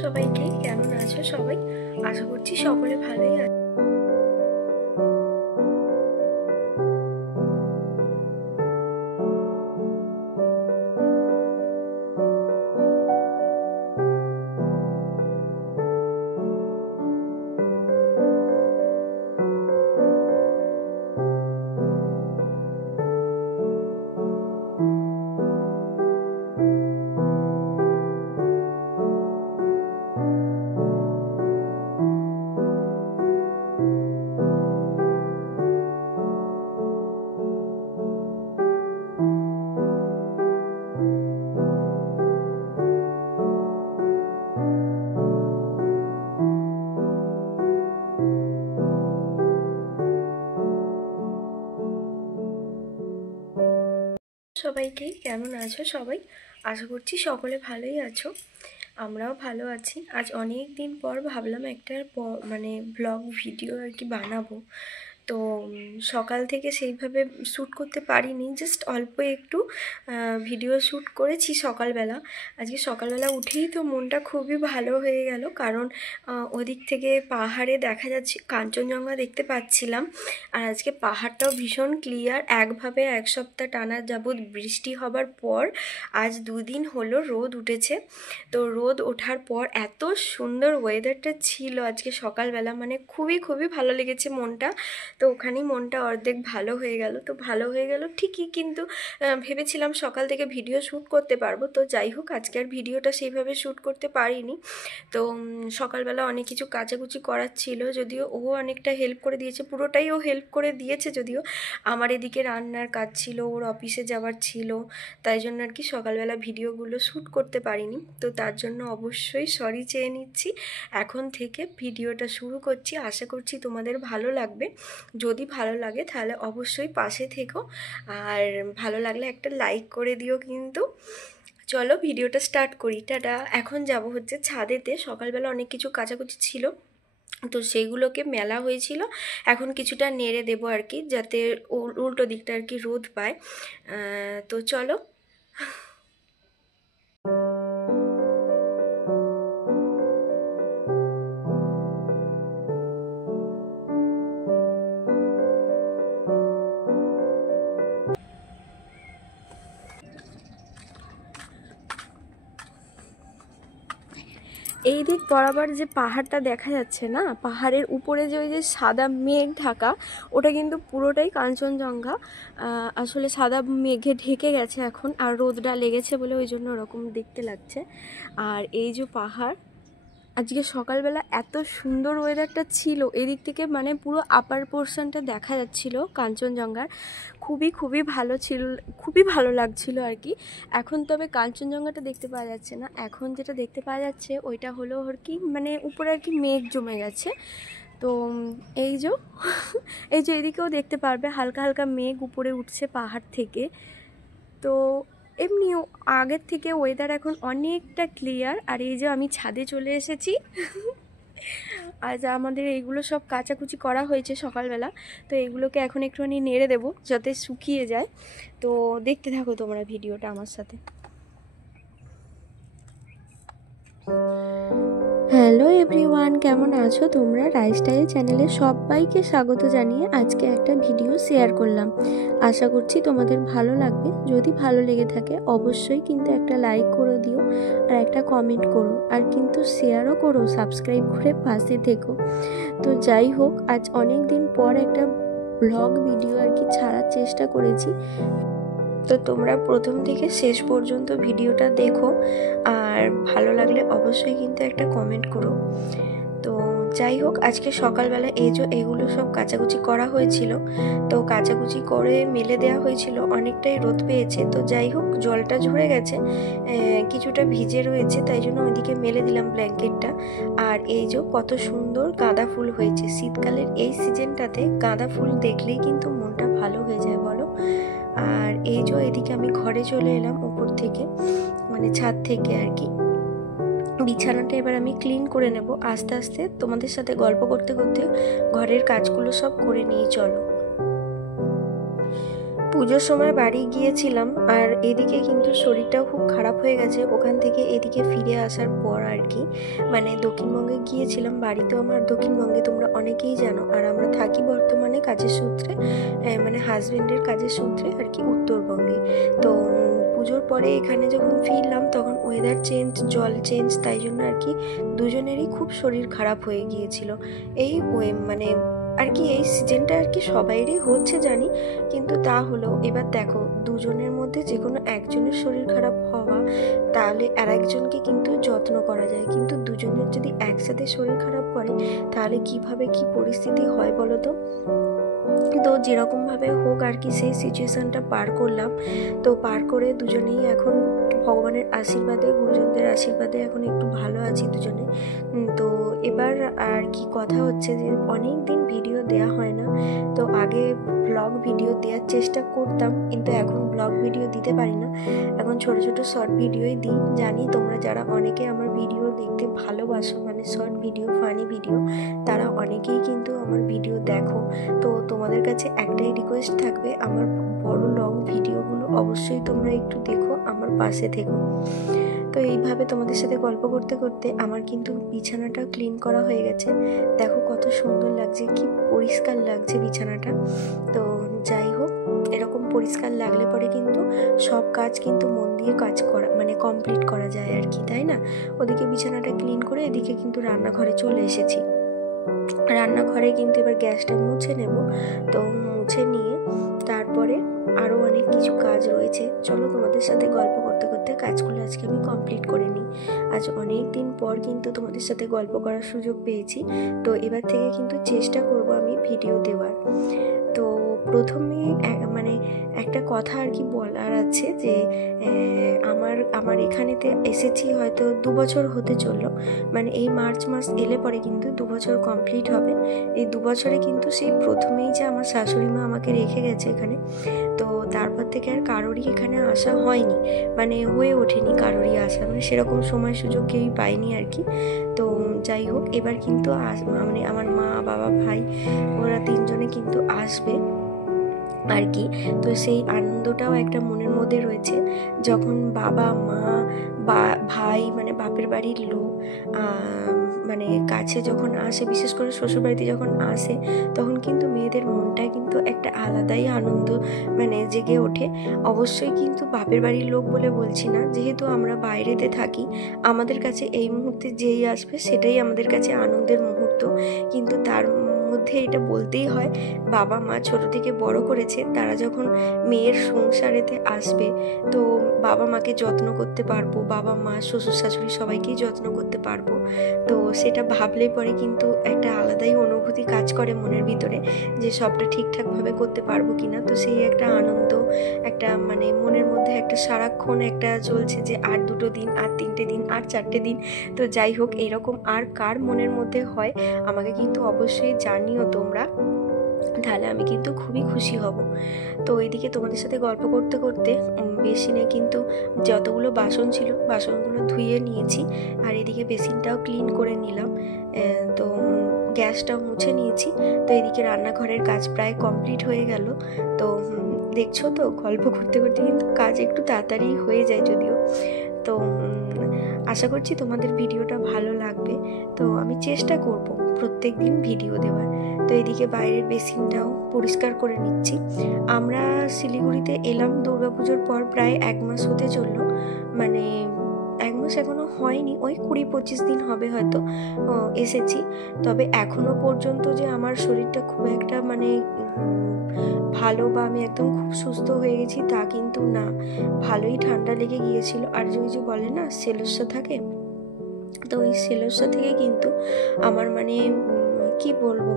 সবাইকে কেমন আছো সবাই? আশা করছি সকলে ভালোই আছে। সবাইকে কেমন আছো সবাই? আশা করছি সকলে ভালোই আছো। আমরাও ভালো আছি। আজ অনেক দিন পর ভাবলাম একটা ব্লগ ভিডিও আর কি বানাবো। তো সকাল থেকে সেইভাবে শ্যুট করতে পারিনি, জাস্ট অল্প একটু ভিডিও শ্যুট করেছি সকালবেলা। আজকে সকালবেলা উঠেই তো মনটা খুবই ভালো হয়ে গেল, কারণ ওদিক থেকে পাহাড়ে দেখা যাচ্ছে কাঞ্চনজঙ্ঘা দেখতে পাচ্ছিলাম। আর আজকে পাহাড়টাও ভীষণ ক্লিয়ার। একভাবে এক সপ্তাহ টানা যাবৎ বৃষ্টি হবার পর আজ 2 দিন হলো রোদ উঠেছে। তো রোদ ওঠার পর এত সুন্দর ওয়েদারটা ছিল আজকে সকালবেলা, মানে খুবই খুবই ভালো লেগেছে মনটা। তো ওখানেই মনটা অর্ধেক ভালো হয়ে গেল। তো ভালো হয়ে গেল ঠিকই, কিন্তু ভেবেছিলাম সকাল থেকে ভিডিও শ্যুট করতে পারবো। তো যাই হোক, আজকে আর ভিডিওটা সেইভাবে শ্যুট করতে পারিনি। তো সকালবেলা অনেক কিছু কাচাকুচি করার ছিল, যদিও ও অনেকটা হেল্প করে দিয়েছে, পুরোটাই ও হেল্প করে দিয়েছে। যদিও আমার এদিকে রান্নার কাজ ছিল, ওর অফিসে যাওয়ার ছিল, তাই জন্য আর কি সকালবেলা ভিডিওগুলো শ্যুট করতে পারিনি। তো তার জন্য অবশ্যই সরি চেয়ে নিচ্ছি। এখন থেকে ভিডিওটা শুরু করছি, আশা করছি তোমাদের ভালো লাগবে। যদি ভালো লাগে তাহলে অবশ্যই পাশে থেকো, আর ভালো লাগলে একটা লাইক করে দিও কিন্তু। চলো ভিডিওটা স্টার্ট করি। টাটা। এখন যাব হচ্ছে ছাদেতে। সকালবেলা অনেক কিছু কাচাকুচি ছিল, তো সেইগুলোকে মেলা হয়েছিল, এখন কিছুটা নেড়ে দেবো আর কি, যাতে উল্টো দিকটা আর কি রোদ পায়। তো চলো। এই দিক বরাবর যে পাহাড়টা দেখা যাচ্ছে না, পাহাড়ের উপরে যে ওই যে সাদা মেঘ ঢাকা, ওটা কিন্তু পুরোটাই কাঞ্চনজঙ্ঘা। আসলে সাদা মেঘে ঢেকে গেছে এখন, আর রোদটা লেগেছে বলে ওই জন্য ওরকম দেখতে লাগছে। আর এই যে পাহাড়, আজকে সকালবেলা এত সুন্দর ওয়েদারটা ছিল, এদিক থেকে মানে পুরো আপার পোর্শনটা দেখা যাচ্ছিল কাঞ্চনজঙ্ঘার। খুবই খুবই ভালো ছিল, খুবই ভালো লাগছিল আর কি। এখন তবে কাঞ্চনজঙ্ঘাটা দেখতে পাওয়া যাচ্ছে না, এখন যেটা দেখতে পাওয়া যাচ্ছে ওইটা হলো আর কি মানে উপরে আর কি মেঘ জমে গেছে। তো এই যে এই যে এদিকেও দেখতে পারবে হালকা হালকা মেঘ উপরে উঠছে পাহাড় থেকে। তো এমনিও আগের থেকে ওয়েদার এখন অনেকটা ক্লিয়ার। আর এই যে আমি ছাদে চলে এসেছি। আজ আমাদের এইগুলো সব কাচাকুচি করা হয়েছে সকালবেলা, তো এইগুলোকে এখন একটুখানি নেড়ে দেবো যাতে শুকিয়ে যায়। তো দেখতে থাকো তোমরা ভিডিওটা আমার সাথে। হ্যালো এভরিওয়ান, কেমন আছো তোমরা? লাইফস্টাইল চ্যানেলে সবাইকে স্বাগত জানিয়ে আজকে একটা ভিডিও শেয়ার করলাম। আশা করছি তোমাদের ভালো লাগবে। যদি ভালো লেগে থাকে অবশ্যই কিন্তু একটা লাইক করে দিও, আর একটা কমেন্ট করো, আর কিন্তু শেয়ারও করো, সাবস্ক্রাইব করে পাশে থেকো। তো যাই হোক, আজ অনেক দিন পর একটা ব্লগ ভিডিও আর কি ছাড়ার চেষ্টা করেছি। তো তোমরা প্রথম থেকে শেষ পর্যন্ত ভিডিওটা দেখো, আর ভালো লাগলে অবশ্যই কিন্তু একটা কমেন্ট করো। তো যাই হোক, আজকে সকালবেলা এগুলো সব কাচাকুচি করা হয়েছিল। তো কাচাকুচি করে মেলে দেওয়া হয়েছিল, অনেকটাই রোদ পেয়েছে। তো যাই হোক, জলটা ঝরে গেছে, কিছুটা ভিজে রয়েছে, তাই জন্য ওইদিকে মেলে দিলাম ব্ল্যাঙ্কেটটা। আর এই যে কত সুন্দর গাঁদা ফুল হয়েছে। শীতকালের এই সিজনটাতে গাঁদা ফুল দেখলেই কিন্তু মনটা ভালো হয়ে যায়, বলো। আর এই যে এদিকে আমি ঘরে চলে এলাম উপর থেকে, মানে ছাদ থেকে আর কি। বিছানাটা এবার আমি ক্লিন করে নেব আস্তে আস্তে। তোমাদের সাথে গল্প করতে করতে ঘরের কাজগুলো সব করে নিয়ে চলো। পুজোর সময় বাড়ি গিয়েছিলাম, আর এদিকে কিন্তু শরীরটাও খুব খারাপ হয়ে গেছে। ওখান থেকে এদিকে ফিরে আসার পর আর কি মানে দক্ষিণবঙ্গে গিয়েছিলাম। বাড়িতেও আমার দক্ষিণবঙ্গে, তোমরা অনেকেই জানো। আর আমরা থাকি বর্তমানে কাজের সূত্রে, মানে হাজব্যান্ডের কাজের সূত্রে আর কি উত্তরবঙ্গে। তো পুজোর পরে এখানে যখন ফিরলাম তখন ওয়েদার চেঞ্জ, জল চেঞ্জ, তাই জন্য আর কি দুজনেরই খুব শরীর খারাপ হয়ে গিয়েছিল। এই মানে আর কি এই সিজনটা আর কি সবাইরই হচ্ছে জানি, কিন্তু তা হলেও এবার দেখো দুজনের মধ্যে যে কোনো একজনের শরীর খারাপ হওয়া, তাহলে আর একজনকে কিন্তু যত্ন করা যায়, কিন্তু দুজনের যদি একসাথে শরীর খারাপ করে তাহলে কিভাবে কি পরিস্থিতি হয় বলো তো। তো যেরকমভাবে হোক আর কি সেই সিচুয়েশানটা পার করলাম। তো পার করে দুজনেই এখন ভগবানের আশীর্বাদে, গুরুজনদের আশীর্বাদে এখন একটু ভালো আছি দুজনে। তো এবার আর কি কথা হচ্ছে যে অনেক দিন ভিডিও দেয়া হয় না, তো আগে ব্লগ ভিডিও দেওয়ার চেষ্টা করতাম, কিন্তু এখন ব্লগ ভিডিও দিতে পারি না। এখন ছোট ছোট শর্ট ভিডিওই দিই। জানি তোমরা যারা অনেকে আমার ভিডিও দেখতে ভালোবাসো, মানে শর্ট ভিডিও, ফানি ভিডিও, তারা অনেকেই কিন্তু আমার ভিডিও দেখো। তো তোমাদের কাছে একটাই রিকোয়েস্ট থাকবে, আমার বড় লং ভিডিওগুলো অবশ্যই তোমরা একটু দেখো, আমার পাশে থেকো। তো এইভাবে তোমাদের সাথে গল্প করতে করতে আমার কিন্তু বিছানাটা ক্লিন করা হয়ে গেছে। দেখো কত সুন্দর লাগছে, কি পরিষ্কার লাগছে বিছানাটা। তো যাই হোক, এরকম পরিষ্কার লাগলে পরে কিন্তু সব কাজ কিন্তু মন দিয়ে কাজ করা মানে কমপ্লিট করা যায় আর কি, তাই না? ওদিকে বিছানাটা ক্লিন করে এদিকে কিন্তু রান্নাঘরে চলে এসেছি। রান্নাঘরে কিন্তু এবার গ্যাসটা মুছে নেব। তো মুছে নিয়ে তারপরে আরও অনেক কিছু কাজ রয়েছে, চলো তোমাদের সাথে গল্প করতে করতে কাজগুলো আজকে আমি কমপ্লিট করে নিই। আজ অনেক দিন পর কিন্তু তোমাদের সাথে গল্প করার সুযোগ পেয়েছি, তো এবার থেকে কিন্তু চেষ্টা করব আমি ভিডিও দেওয়ার। তো প্রথমে মানে একটা কথা আর কি বলার আছে যে আমার এখানেতে এসেছি হয়তো 2 বছর হতে চললো, মানে এই মার্চ মাস এলে পরে কিন্তু 2 বছর কমপ্লিট হবে। এই 2 বছরে কিন্তু সেই প্রথমেই যে আমার শাশুড়ি মা আমাকে রেখে গেছে এখানে, তো তারপর থেকে আর কারোরই এখানে আসা হয়নি, মানে হয়ে ওঠেনি কারোরই আসা, মানে সেরকম সময় সুযোগ কেউই পাইনি আর কি। তো যাই হোক, এবার কিন্তু মানে আমার মা, বাবা, ভাই, ওরা 3 জনে কিন্তু আসবে আর কি। তো সেই আনন্দটাও একটা মনের মধ্যে রয়েছে, যখন বাবা, মা, ভাই, মানে বাপের বাড়ির লোক মানে কাছে যখন আসে, বিশেষ করে শ্বশুরবাড়িতে যখন আসে, তখন কিন্তু মেয়েদের মনটা কিন্তু একটা আলাদাই আনন্দ মানে জেগে ওঠে। অবশ্যই কিন্তু বাপের বাড়ির লোক বলে বলছি না, যেহেতু আমরা বাইরেতে থাকি, আমাদের কাছে এই মুহূর্তে যেই আসবে সেটাই আমাদের কাছে আনন্দের মুহূর্ত। কিন্তু তার মধ্যে এটা বলতেই হয়, বাবা মা ছোট থেকে বড় করেছে, তারা যখন মেয়ের সংসারেতে আসবে তো বাবা মাকে যত্ন করতে পারবো, বাবা মা, শ্বশুর শাশুড়ি সবাইকেই যত্ন করতে পারবো। তো সেটা ভাবলেই পরে কিন্তু একটা আলাদাই অনুভূতি কাজ করে মনের ভিতরে, যে সবটা ঠিকঠাকভাবে করতে পারবো কিনা। তো সেই একটা আনন্দ, একটা মানে মনের মধ্যে একটা সারাক্ষণ একটা চলছে যে আর 2 দিন, আর 3টে দিন, আর 4টে দিন। তো যাই হোক, এরকম আর কার মনের মধ্যে হয় আমাকে কিন্তু অবশ্যই জানিও তোমরা, তাহলে আমি কিন্তু খুবই খুশি হব। তো এইদিকে তোমাদের সাথে গল্প করতে করতে বেসিনে কিন্তু যতগুলো বাসন ছিল বাসনগুলো ধুয়ে নিয়েছি, আর এদিকে বেসিনটাও ক্লিন করে নিলাম। তো গ্যাসটাও মুছে নিয়েছি। তো এদিকে রান্নাঘরের কাজ প্রায় কমপ্লিট হয়ে গেল। তো দেখছো তো, গল্প করতে করতে কিন্তু কাজ একটু তাড়াতাড়ি হয়ে যায় যদিও। তো আশা করছি তোমাদের ভিডিওটা ভালো লাগবে। তো আমি চেষ্টা করব প্রত্যেক দিন ভিডিও দেওয়ার। তো এদিকে বাইরের বেসিনটাও পরিষ্কার করে নিচ্ছি। আমরা শিলিগুড়িতে এলাম দুর্গাপুজোর পর, প্রায় 1 মাস হতে চললো, মানে 1 মাস এখনো হয়নি, ওই 20-25 দিন হবে হয়তো এসেছি। তবে এখনো পর্যন্ত যে আমার শরীরটা খুব একটা মানে ভালো বা আমি একদম খুব সুস্থ হয়ে গেছি তা কিন্তু না, ভালোই ঠান্ডা লেগে গিয়েছিল। আর যে বলে না সেলসা থাকে, তো ওই সেলসা থেকে কিন্তু আমার মানে কি বলবো,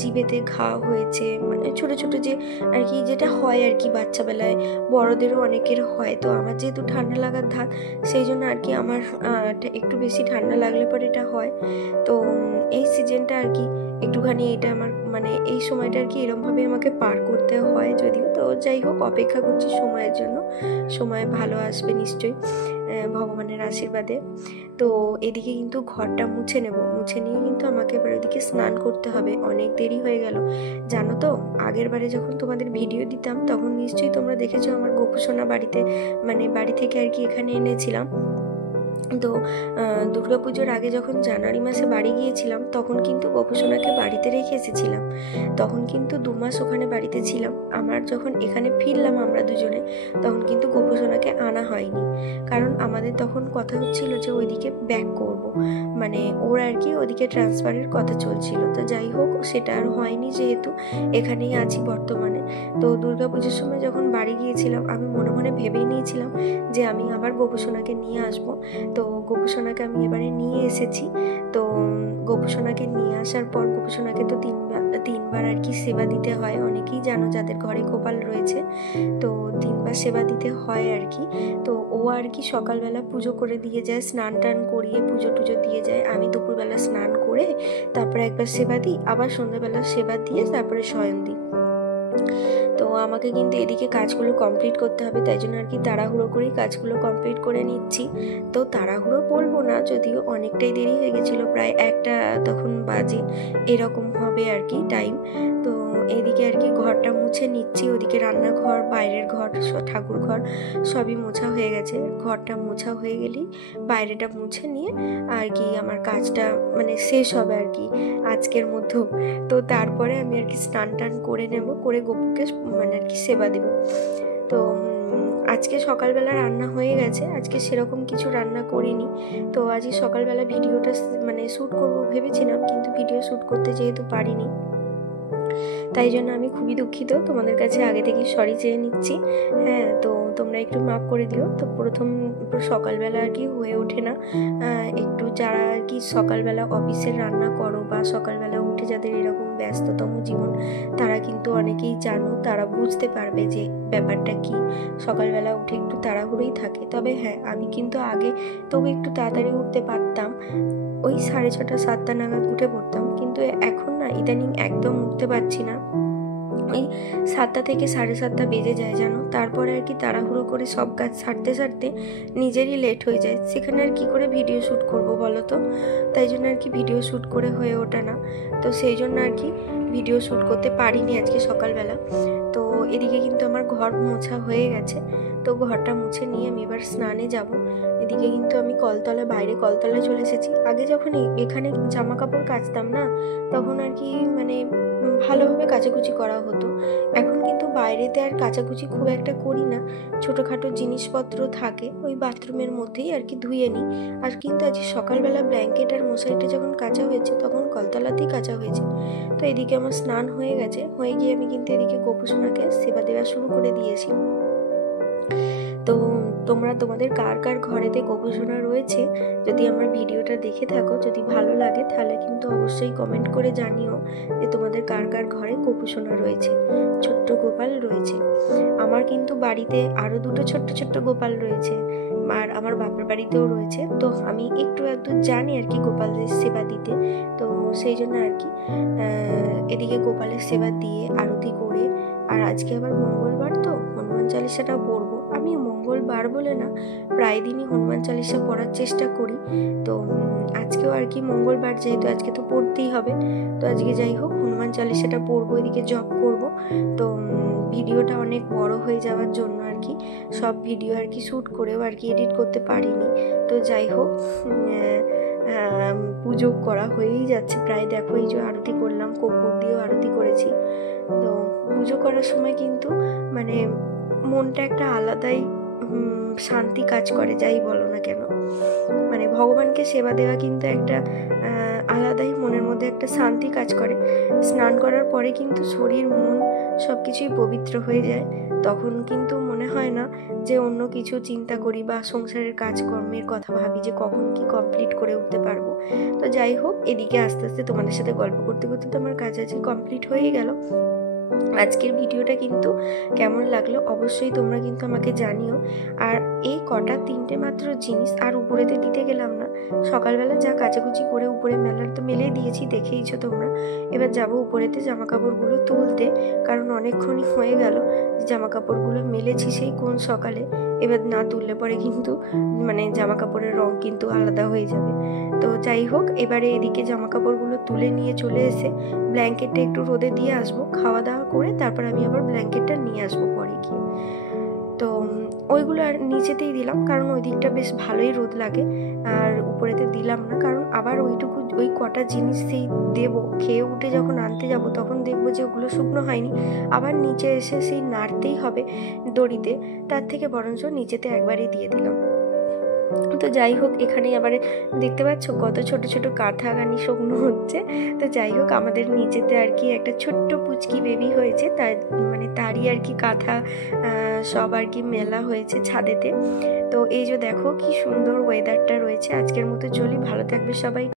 জিভেতে ঘা হয়েছে, মানে ছোট ছোট যে আর কি যেটা হয় আর কি বাচ্চাবেলায়, বড়দেরও অনেকের হয়। তো আমার যেহেতু ঠান্ডা লাগার ধাত, সেই জন্য আর কি আমার একটু বেশি ঠান্ডা লাগলে পরে এটা হয়। তো এই সিজনটা আর কি একটুখানি এটা আমার মানে এই সময়টা আর কি এরমভাবে আমাকে পার করতে হয় যদিও। তো যাই হোক, অপেক্ষা করছি সময়ের জন্য, সময় ভালো আসবে নিশ্চয়ই। ভগবানের আশীর্বাদে। তো এদিকে কিন্তু ঘরটা মুছে নেব, মুছে নিয়ে কিন্তু আমাকে এবার ওদিকে স্নান করতে হবে। অনেক দেরি হয়ে গেল জানো তো। আগের বারে যখন তোমাদের ভিডিও দিতাম তখন নিশ্চয়ই তোমরা দেখেছো আমার গোপুসোনা বাড়িতে, মানে বাড়ি থেকে আর কি এখানে এনেছিলাম। তো দুর্গাপুজোর আগে যখন জানুয়ারি মাসে বাড়ি গিয়েছিলাম তখন কিন্তু গোপুসোনাকে বাড়িতে রেখে এসেছিলাম। তখন কিন্তু 2 মাস ওখানে বাড়িতে ছিলাম। আমার যখন এখানে ফিরলাম আমরা দুজনে, তখন কিন্তু গোপুসোনাকে আনা হয়নি, কারণ আমাদের তখন কথা হচ্ছিল যে ওইদিকে ব্যাক করব, মানে ওর আর কি ওদিকে ট্রান্সফারের কথা চলছিল। তো যাই হোক সেটা আর হয়নি, যেহেতু এখানেই আছি বর্তমানে। তো দুর্গাপুজোর সময় যখন বাড়ি গিয়েছিলাম আমি মনে মনে ভেবেই নিয়েছিলাম যে আমি আবার গোপুসোনাকে নিয়ে আসবো। তো গোপুসোনাকে আমি এবারে নিয়ে এসেছি। তো গোপুসোনাকে নিয়ে আসার পর গোপুসোনাকে তো তিনবার আর কি সেবা দিতে হয়, অনেকেই জানো যাদের ঘরে গোপাল রয়েছে। তো 3বার সেবা দিতে হয় আর কি। তো ও আর কি সকালবেলা পুজো করে দিয়ে যায়, স্নান টান করিয়ে পুজো টুজো দিয়ে যায়। আমি দুপুরবেলা স্নান করে তারপরে একবার সেবা দিই, আবার সন্ধ্যাবেলা সেবা দিয়ে তারপরে শয়ন দিই। তো আমাকে কিন্তু এদিকে কাজগুলো কমপ্লিট করতে হবে, তাই জন্য আর কি তাড়াহুড়ো করেই কাজগুলো কমপ্লিট করে নিচ্ছি। তো তাড়াহুড়ো বলবো না, যদিও অনেকটাই দেরি হয়ে গেছিলো, প্রায় 1টা তখন বাজে এরকম হবে আর কি টাইম। তো এদিকে আর কি ঘরটা মুছে নিচ্ছি, ওদিকে রান্নাঘর, বাইরের ঘর, ঠাকুর ঘর সবই মোছা হয়ে গেছে। ঘরটা মোছা হয়ে গেলেই বাইরেটা মুছে নিয়ে আর কি আমার কাজটা মানে শেষ হবে আর কি আজকের মধ্যে। তো তারপরে আমি আর কি স্নান টান করে নেব, করে গপুকে মানে আর কি সেবা দেব। তো আজকে সকালবেলা রান্না হয়ে গেছে, আজকে সেরকম কিছু রান্না করিনি। তো আজকে সকালবেলা ভিডিওটা মানে শ্যুট করব ভেবেছিলাম, কিন্তু ভিডিও শ্যুট করতে যেহেতু পারিনি, তাই জন্য আমি খুবই দুঃখিত, তোমাদের কাছে আগে থেকে সরি চেয়ে নিচ্ছি। হ্যাঁ, তো তোমরা একটু মাফ করে দিও। তো প্রথম সকালবেলা আর কি হয়ে ওঠে না, একটু যারা আর কি সকালবেলা অফিসের রান্না করো বা সকালবেলা উঠে যাদের এরকম ব্যস্ততম জীবন, তারা কিন্তু অনেকেই জানো, তারা বুঝতে পারবে যে ব্যাপারটা কি। সকালবেলা উঠে একটু তাড়াহুড়োই থাকে। তবে হ্যাঁ, আমি কিন্তু আগে তবু একটু তাড়াতাড়ি উঠতে পারতাম, ওই 6:30 7টা নাগাদ উঠে পড়তাম, কিন্তু এখন না ইদানিং একদম উঠতে পারছি না। ওই 7টা থেকে 7:30 বেজে যায় জানো। তারপরে আর কি তাড়াহুড়ো করে সব কাজ সারতে সারতে নিজেরই লেট হয়ে যায়, সেখানে আর কি করে ভিডিও শ্যুট করবো বলো তো। তাই জন্য আর কি ভিডিও শ্যুট করে হয়ে ওঠে না। তো সেই জন্য আর কি ভিডিও শ্যুট করতে পারিনি আজকে সকালবেলা। তো এদিকে কিন্তু আমার ঘর মোছা হয়ে গেছে। তো ঘরটা মুছে নিয়ে আমি এবার স্নানে যাব। এদিকে কিন্তু আমি বাইরে কলতলায় চলে এসেছি। আগে যখন এখানে জামা কাপড় কাচতাম না, তখন আর কি মানে ভালোভাবে কাচাকুচি করা হতো। এখন কিন্তু বাইরেতে আর কাচাকুচি খুব একটা করি না, ছোটোখাটো জিনিসপত্র থাকে ওই বাথরুমের মধ্যেই আর কি ধুয়ে নিই। আর কিন্তু আজ সকালবেলা ব্ল্যাঙ্কেট আর মশারিটা যখন কাচা হয়েছে তখন কলতলাতেই কাচা হয়েছে। তো এদিকে আমার স্নান হয়ে গেছে, হয়ে গিয়ে আমি কিন্তু এদিকে গোপুসোনাকে সেবা দেওয়া শুরু করে দিয়েছি। তো তোমরা তোমাদের কার কার ঘরেতে গোপুসোনা রয়েছে, যদি আমার ভিডিওটা দেখে থাকো, যদি ভালো লাগে তাহলে কিন্তু অবশ্যই কমেন্ট করে জানিও যে তোমাদের কার কার ঘরে গোপুসোনা রয়েছে, ছোট্ট গোপাল রয়েছে। আমার কিন্তু বাড়িতে আরও 2টো ছোট্ট ছোট্ট গোপাল রয়েছে, আর আমার বাপের বাড়িতেও রয়েছে। তো আমি একটু জানি আর কি গোপালের সেবা দিতে। তো সেই জন্য আর কি এদিকে গোপালের সেবা দিয়ে আরতি করে, আর আজকে আবার মঙ্গলবার তো হনুমান চালিসাটা পড়বো। আমি মঙ্গলবার বলে না, প্রায় দিনই হনুমান চালিসা পড়ার চেষ্টা করি। তো আজকেও আর কি মঙ্গলবার যেহেতু আজকে তো পড়তেই হবে, তো আজকে যাই হোক হনুমান চালিসাটা পড়বো, এদিকে জপ করব। তো ভিডিওটা অনেক বড় হয়ে যাওয়ার জন্য আর কি সব ভিডিও আর কি শ্যুট করেও আর কি এডিট করতে পারিনি। তো যাই হোক পুজো করা হয়েই যাচ্ছে প্রায়। দেখো এই যে আরতি করলাম, কর্পূর দিয়েও আরতি করেছি। তো পুজো করার সময় কিন্তু মানে মনটা একটা আলাদাই শান্তি কাজ করে, যাই বলো না কেন। মানে ভগবানকে সেবা দেওয়া কিন্তু একটা আলাদাই মনের মধ্যে একটা শান্তি কাজ করে। স্নান করার পরে কিন্তু শরীর মন সব কিছুই পবিত্র হয়ে যায়। তখন কিন্তু মনে হয় না যে অন্য কিছু চিন্তা করি বা সংসারের কাজকর্মের কথা ভাবি যে কখন কি কমপ্লিট করে উঠতে পারবো। তো যাই হোক, এদিকে আস্তে আস্তে তোমাদের সাথে গল্প করতে করতে তো আমার কাজ আছে কমপ্লিট হয়ে গেল। আজকের ভিডিওটা কিন্তু কেমন লাগলো অবশ্যই তোমরা কিন্তু আমাকে জানিও। আর এই কটা 3টে মাত্র জিনিস, আর উপরেতে দিতে গেলাম না। সকালবেলা যা কাচাকুচি করে উপরে মেলার তো মেলে দিয়েছি, দেখেইছো তোমরা। এবার যাব উপরেতে জামা কাপড়গুলো তুলতে, কারণ অনেকক্ষণই হয়ে গেল জামা কাপড়গুলো মেলেছি সেই কোন সকালে। এবার না তুললে পরে কিন্তু মানে জামা কাপড়ের রং কিন্তু আলাদা হয়ে যাবে। তো যাই হোক, এবারে এদিকে জামা কাপড়গুলো তুলে নিয়ে চলে এসে ব্ল্যাঙ্কেটটা একটু রোদে দিয়ে আসবো, খাওয়া দাওয়া করে তারপর আমি আবার ব্ল্যাঙ্কেটটা নিয়ে আসবো পরে গিয়ে। তো ওইগুলো আর নিচেতেই দিলাম, কারণ ওই দিকটা বেশ ভালোই রোদ লাগে। আর উপরেতে দিলাম না, কারণ আবার ওই কটা জিনিস সেই দেবো, খেয়ে উঠে যখন আনতে যাব তখন দেখবো যে ওগুলো শুকনো হয়নি, আবার নিচে এসে সেই নাড়তেই হবে দড়িতে। তার থেকে বরঞ্চ নিচেতে একবারই দিয়ে দিলাম। তো যাই হোক, এখানেই আবার দেখতে পাচ্ছ কত ছোট ছোট কাঁথা কানি শুকনো হচ্ছে। তো যাই হোক, আমাদের নিচেতে আর কি একটা ছোট্ট পুচকি বেবি হয়েছে, তার মানে তারই আর কি কাঁথা সব আর কি মেলা হয়েছে ছাদেতে। তো এই যে দেখো কি সুন্দর ওয়েদারটা রয়েছে। আজকের মতো চলি, ভালো থাকবে সবাই।